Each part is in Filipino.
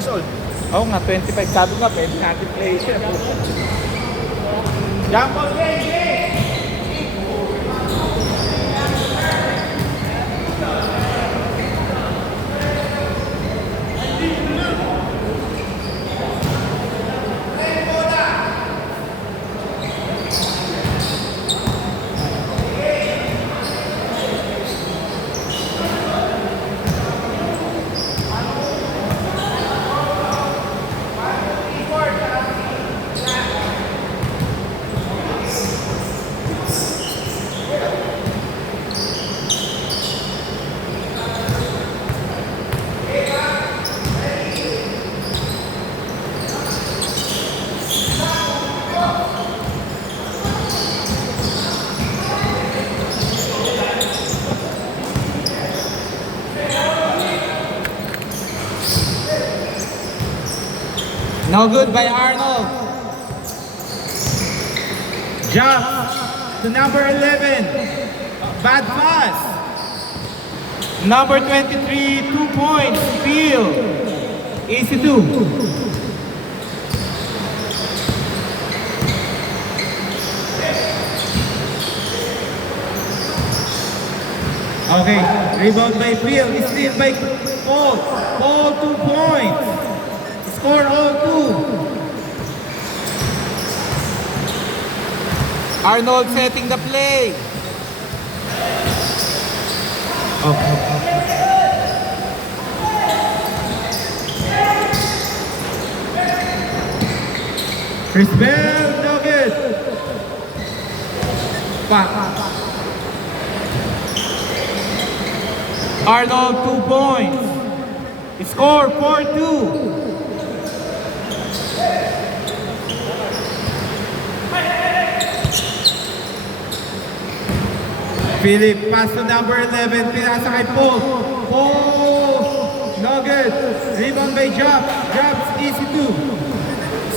years old. Oo nga, 25. Sabi nga, pwede natin play siya. Jump on, game! No good by Arnold. Jump to number 11. Bad pass. Number 23, 2 points. Field. Easy 2. Okay, rebound by Field. Steal by Paul. Paul, 2 points. Score all 2. Arnold setting the play. Okay. Chris Bell, no good. Arnold, 2 points. Score 4-2. Philip, pass to number 11, pinasa kay Paul. Paul, no good. Rebound by Jobs. Jobs, easy 2.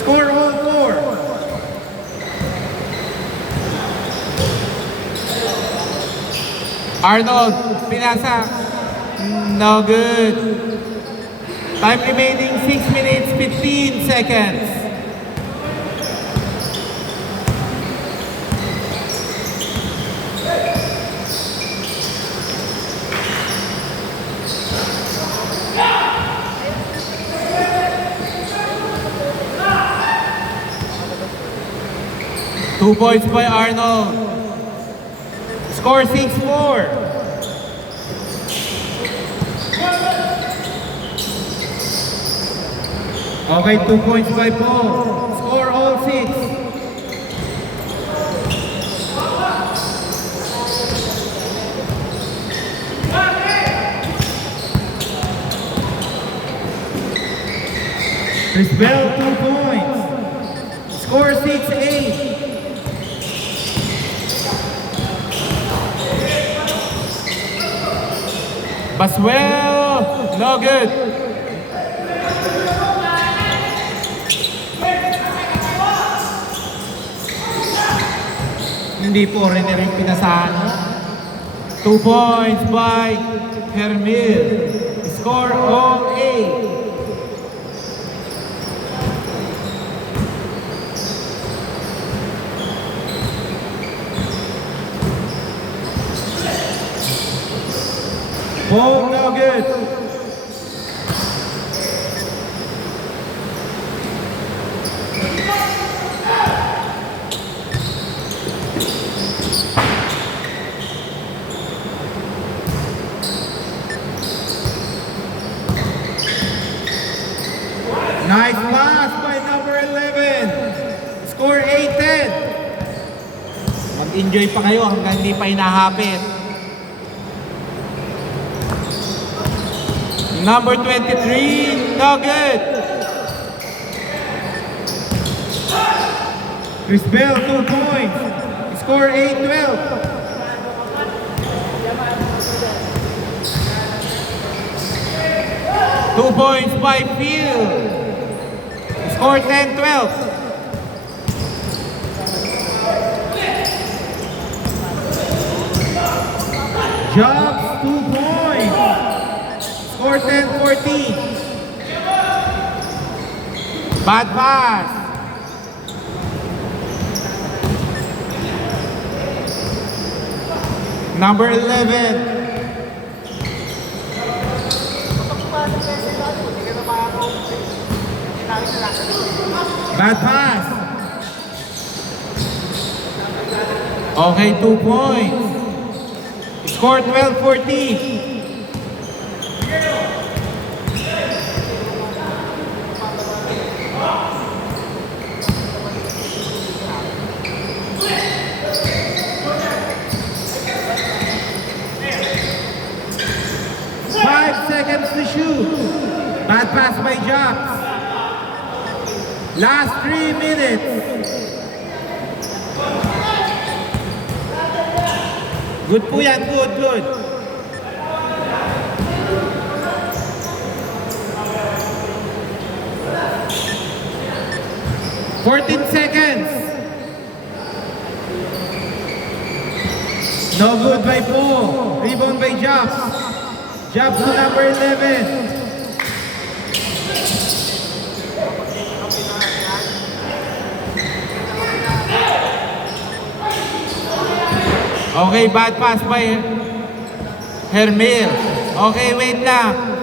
Score all 4. Arnold, pinasa. No good. Time remaining 6 minutes, 15 seconds. Two points by Arnold. Score 6-4. Okay, 2 points by Paul. Score all 6. Chris Bell, 2 points. Score 6-8. Baswell, no good. Hindi po rin yung pinasahan. 2 points by Hermil. Score all 8. Oh, no good. Nice pass by number 11. Score 8-10. Mag-enjoy pa kayo hanggang hindi pa hinahapit. Number 23, no good. Chris Bell, 2 points. Score 8-12. Two points by Field. Score 10-12. Jobs, 2 points. Score 10-14. Bad pass. Number 11. Bad pass. Okay, 2 points. Score 12-14. To shoot. Bad pass by Jobs. Last 3 minutes. Good po yan, good. "14 seconds. No good by Paul. Rebound by Jobs. Jobs to number 11. Okay, bad pass by Hermel. Okay, wait lang.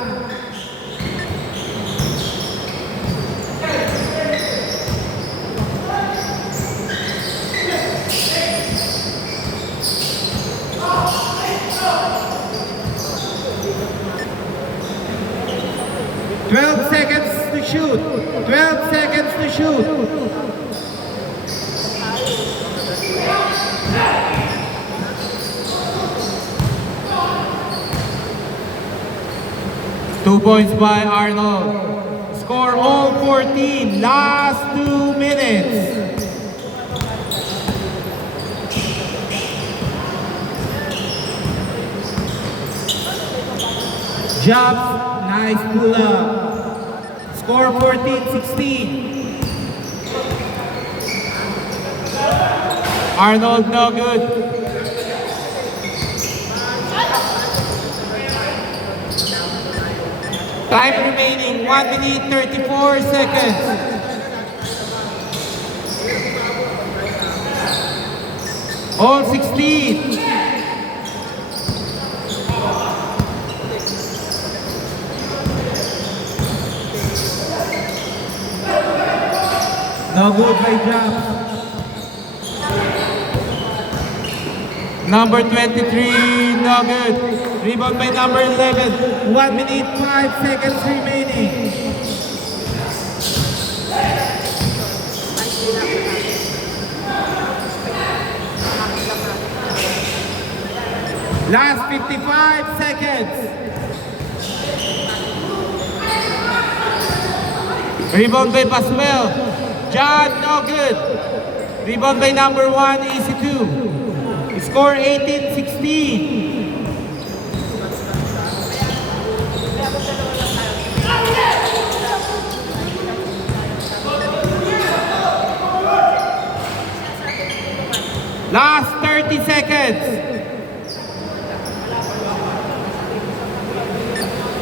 Shoot. 12 seconds to shoot. Two points by Arnold. Score all 14. Last 2 minutes. Jobs, nice pull up. Score 14-16. Arnold, no good. Time remaining, 1 minute 34 seconds. All 16. No good by Jobs. Number 23, no good. Rebound by number 11. 1 minute 5 seconds remaining. Last 55 seconds. Rebound by Paswell. John, no good. Rebound by number 1, EC2. Score 18-16. Last 30 seconds.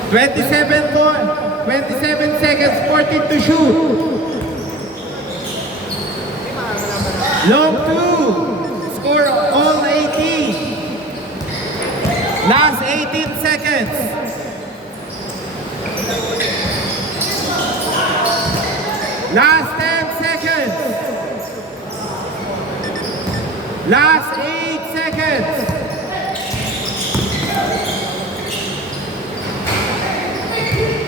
27 seconds, 14 to shoot. Long 2. Score all 18. Last 18 seconds. Last 10 seconds. Last 8 seconds.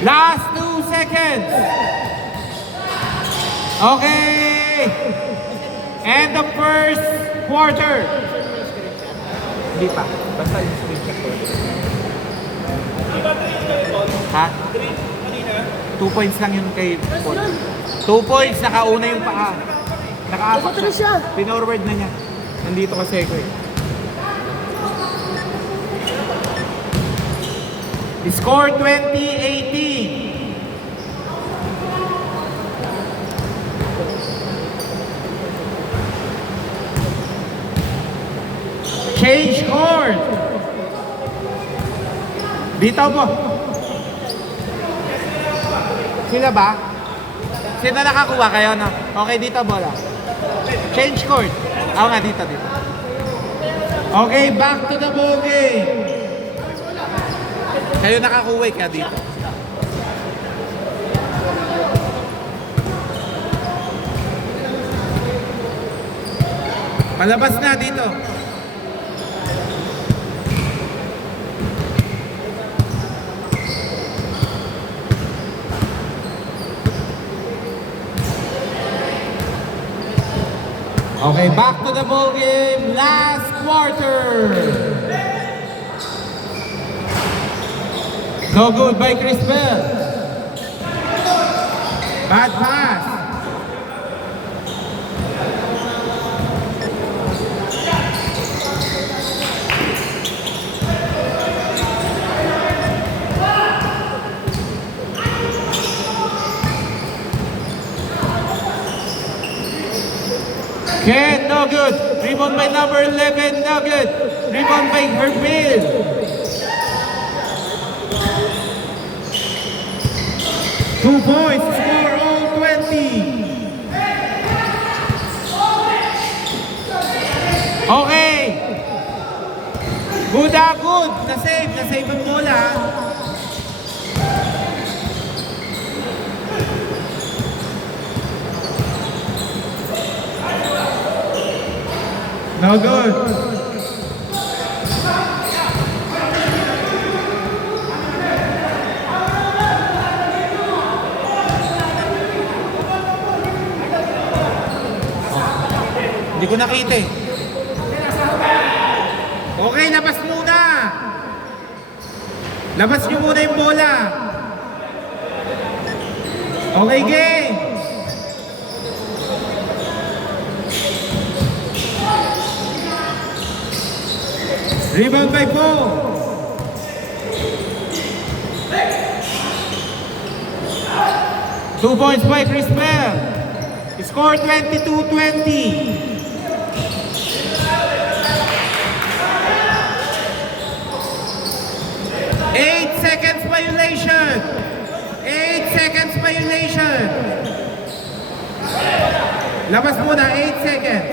Last 2 seconds. Okay. And the first quarter. Hindi pa. Basta yung screen check ko. Ha? 2 points lang yun kay Paul. 2 points. Nakauna yung paa. Nakaapak siya. Pinorward na niya. Nandito kasi ko eh. Score 20-18. Change court. Bitaw po. Sila ba? Sino nakakuha kayo, no? Okay, dito bola. Change court. Ako nga, dito. Okay, back to the ball game. Kayo nakakuha, kaya dito. Palabas na dito. Okay, back to the ball game. Last quarter. No good by Chris Bell. Bad pass. Ken, no good. Rebound by number 11, no good. Rebound by Herbil. Two points, score all 20. Okay. Good, good. Na-save ang bola. No good. Hindi ko nakita eh. Okay, labas muna. Labas nyo muna yung bola. Okay, game. Rebound by Paul. Two points by Chris Bell. Score 22-20. 8 seconds violation. 8 seconds violation. Labas muna, 8 seconds.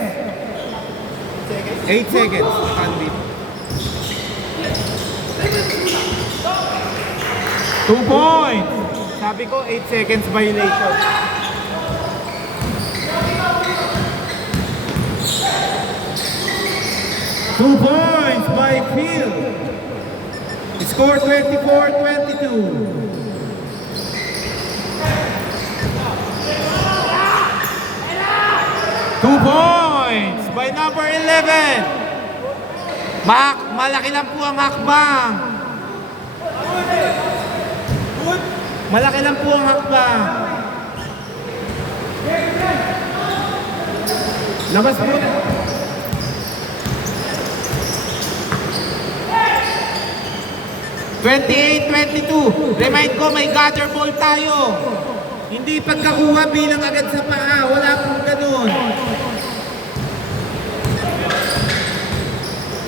8 seconds. Andit. 2 points. Sabi ko 8 seconds violation. Two points by Phil. Score 24-22. Two points by number 11. Malaki lang po ang hakbang. Malaki lang po ang hakbang. Labas mo na. 28-22. Remind ko, may gather ball tayo. Hindi pagkakuha bilang agad sa paa. Wala pong ganun.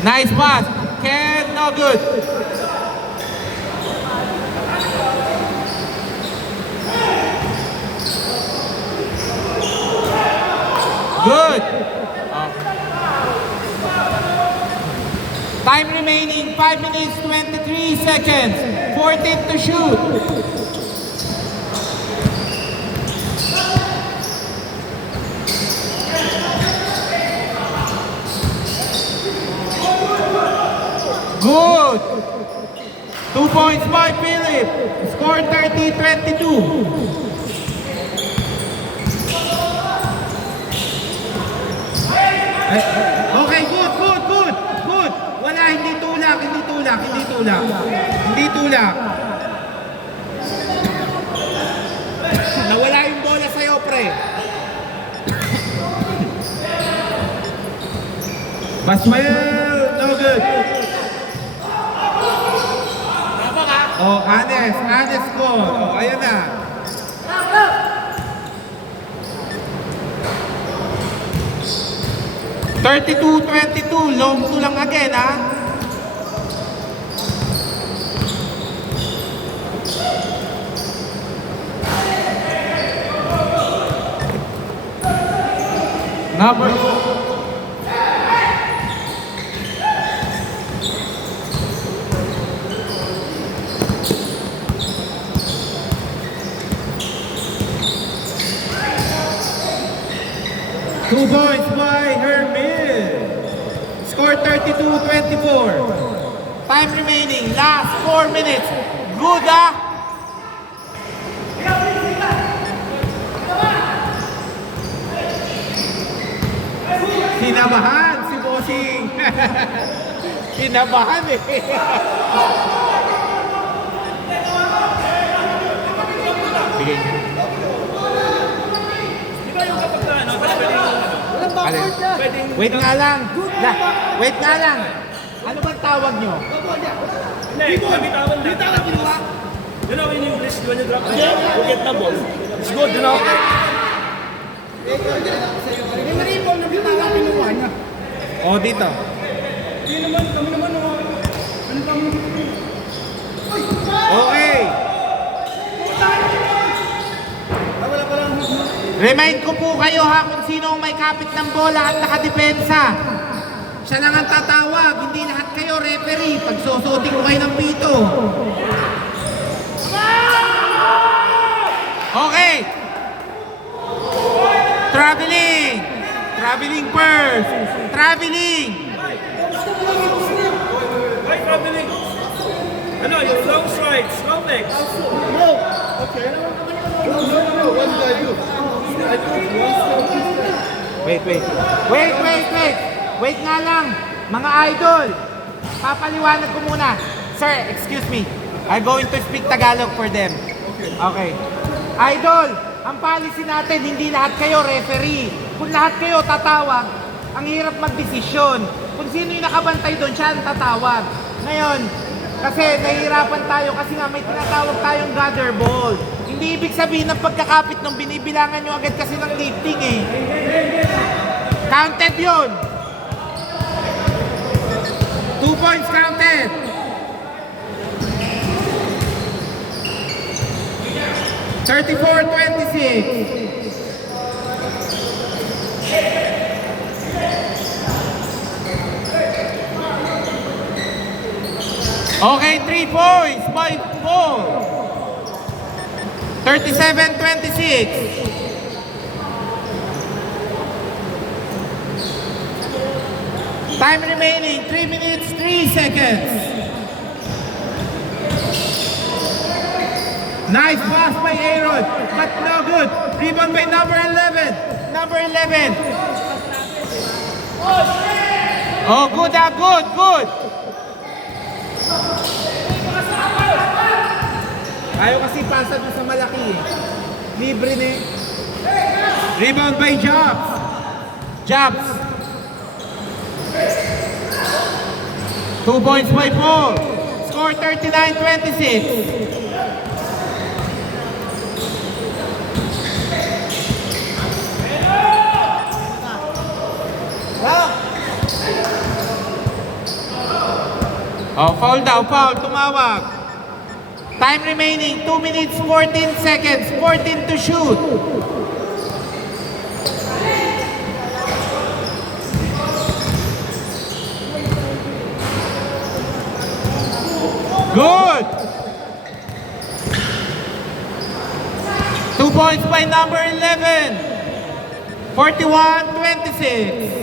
Nice pass. Ken, no good. Good. Time remaining 5 minutes 23 seconds. 14 to shoot. Good. 2 points by Philip. Score 30-22. Okay, good. Wala, hindi tulak. Nawala yung bola sa'yo, pre. Baswell, no good. Oh, honest score. Oh, ayan na. (32-22), long two lang again, ha? Number 2 points by Hermil. Score 32-24. Time remaining, last 4 minutes. Good ah! Kinabahan si Bossing. Kinabahan eh. Bigay niyo. Alin? Wait nga lang. Wait nga lang. Ano bang tawag nyo? Hindi, kami tawag na. You know in English, when you drop the ball, you get the ball. It's good, you know? O, dito. Okay. Remind ko po kayo ha kung sino ang may kapit ng bola at nakadepensa. Siya lang ang tatawag, hindi lahat kayo referee. Pagsusutin ko kayo ng pito. Okay. Traveling. Traveling first. Traveling. Why traveling? Ano, yung long strides, long legs. Wait. Wait nga lang. Mga idol. Papaliwanag ko muna. Sir, excuse me. I'm going to speak Tagalog for them. Okay. Idol, ang policy natin, hindi lahat kayo referee. Kung lahat kayo tatawag, ang hirap magdesisyon. Kung sino yung nakabantay doon, siya ang tatawag. Ngayon, kasi nahihirapan tayo kasi nga may tinatawag tayong gather ball. Hindi ibig sabihin ng pagkakapit nung binibilangan nyo agad kasi ng lifting eh. Counted yun. 2 points counted. (34-26). Okay, 3 points by 4. 37-26. Time remaining, 3 minutes, 3 seconds. Nice pass by Aaron, but no good. Rebound by number 11. Number 11. Oh, good, good. Ayaw kasi pasa doon sa malaki eh. Libre na eh. Rebound by Jobs. Jobs. 2 points by Paul. Score 39-26. Oh, foul daw, foul. Tumawag. Time remaining, 2 minutes, 14 seconds. 14 to shoot. Good. 2 points by number 11. 41-26.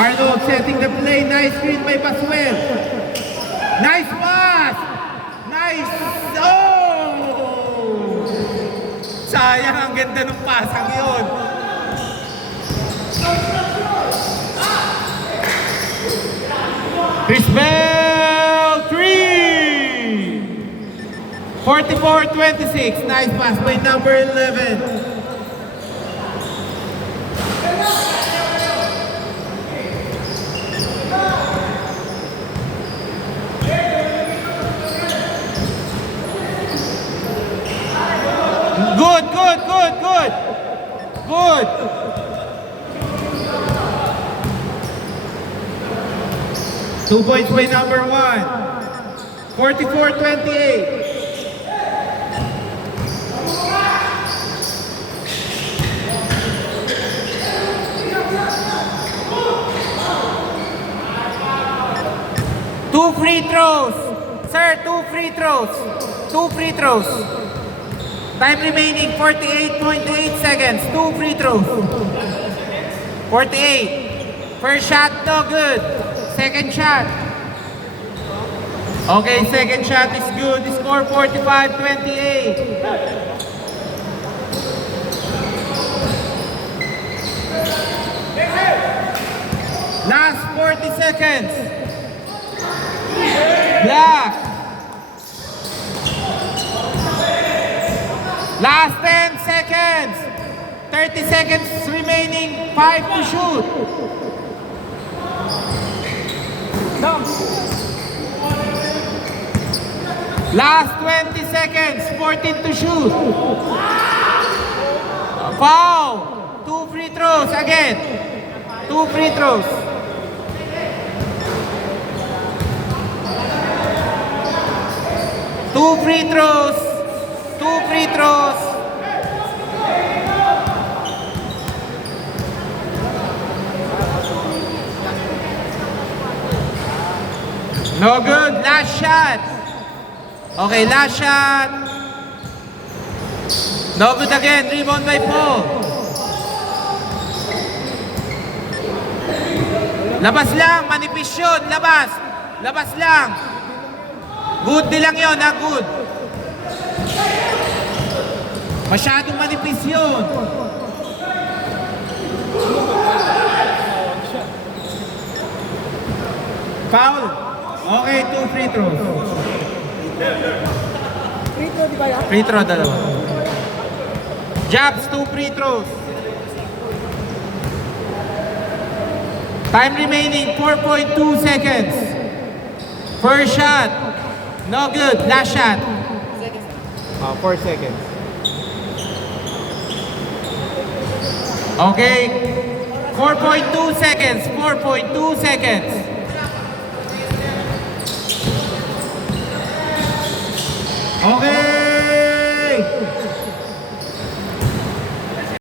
Arnold setting the play. Nice screen by Pascual. Nice pass. Nice. Oh! Sayang, ang ganda ng pasang yun. Chris Bell, 3! 44-26. Nice pass by number 11. Good. 2 points by number 1. 44-28. Two free throws. Sir, two free throws. Two free throws. Time remaining 48.8 seconds. Two free throws. 48. First shot, no good. Second shot. Okay, second shot is good. Score 45-28. Last 40 seconds. Black. Last 10 seconds. 30 seconds remaining. 5 to shoot. Last 20 seconds. 14 to shoot. Foul. Two free throws again. Two free throws. Two free throws. Two free throws. No good. Last shot. Okay, last shot. No good again. Rebound by Paul. Labas lang. Manipis yun. Labas. Labas lang. Good din lang yun, ha? Good. Masyadong manipis yun. Foul. Okay, 2 free throws. Free throw dalawa. Jabs, 2 free throws. Time remaining 4.2 seconds. First shot. No good. Last shot. 4 seconds. Okay. 4.2 seconds. 4.2 seconds. Okay.